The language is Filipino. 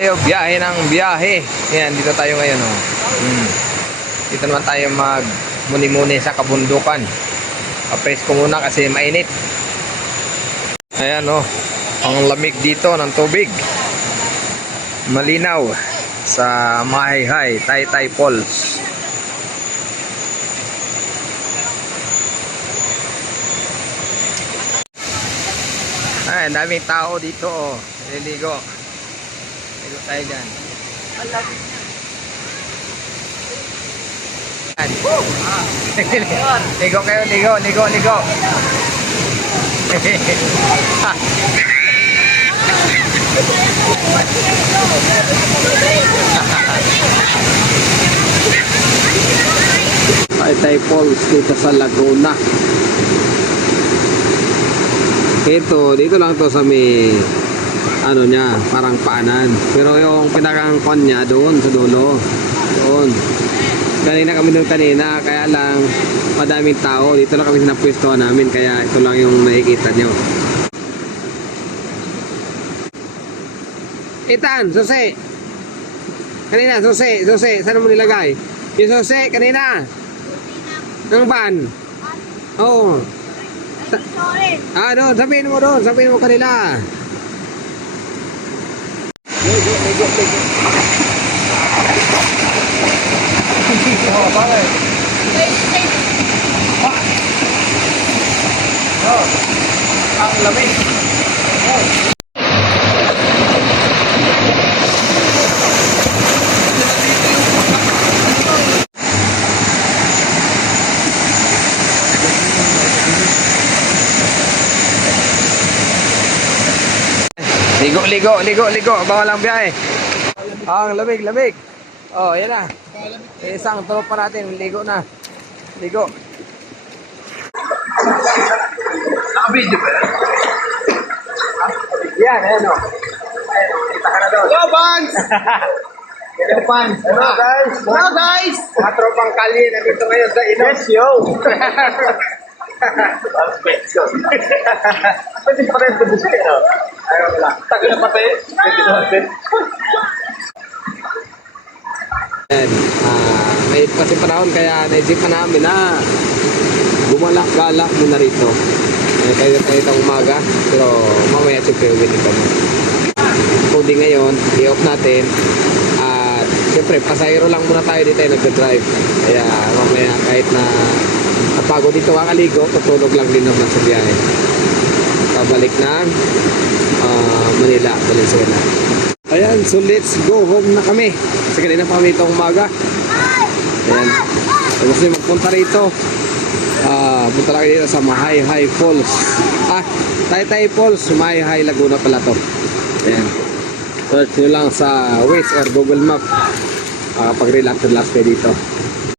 Tayo, biyahe ng biyahe. Yan, dito tayo ngayon. Oh. Dito naman tayo mag-muni-muni sa kabundukan. Papresko muna kasi mainit. Ayan oh, ang lamig dito ng tubig. Malinaw sa Mahayhay, Taytay Falls. Ay, daming tao dito oh. Nililigo. Ligo tayo dyan. Ligo kayo, ligo. Taytay Falls dito sa Laguna. Dito lang to sa may ano niya, parang paanan. Pero yung pinakang kon niya doon sa dulo. Doon. Kanina kami doon kanina, kaya lang madaming tao. Dito lang kami sinapwestuhan namin, kaya ito lang yung nakikita nyo. Itan, susi. Kanina, susi. Saan mo nilagay? Yung susi, kanina. Ng van. Oo. Doon, sabihin mo kanila. Ligo. Oh, bakit? Oh, ang lamig. Oh. Ligo. Bawal ang biyahe. Ang lamig. Oh, yan na. Isang tropa natin, ligo na. Ligo. Naka-video ba? Yan, ayan o. Kita ka na doon. Hello, Pans! Hello, guys! Mga tropang kalye nandito ngayon sa ino. Yes, yo! Pwede pa rin ito busi, no? Ayaw lang. Tagal na patay. Pwede natin. May kasi panahon kaya naisipan namin na gumalak-galak muna rito. Tayo itong umaga, pero mamaya siyempre uwi dito mo. Kundi ngayon, i-off natin. At siyempre, pasahero lang muna tayo dito yung nagdadrive. Kaya mamaya kahit na napagod dito kakaligo, tutulog lang din naman sa biyahe. Pabalik na Manila, Valenzuela. Ayan, so let's go home na kami. Kasi kanina pa kami itong umaga. Ayan. Tapos na magpunta rito. Punta lang dito sa Mahayhay Falls. Taytay Falls, Mahayhay, Laguna pala to. Ayan. Search nyo lang sa Waze or Google Map. Pag relax kayo dito.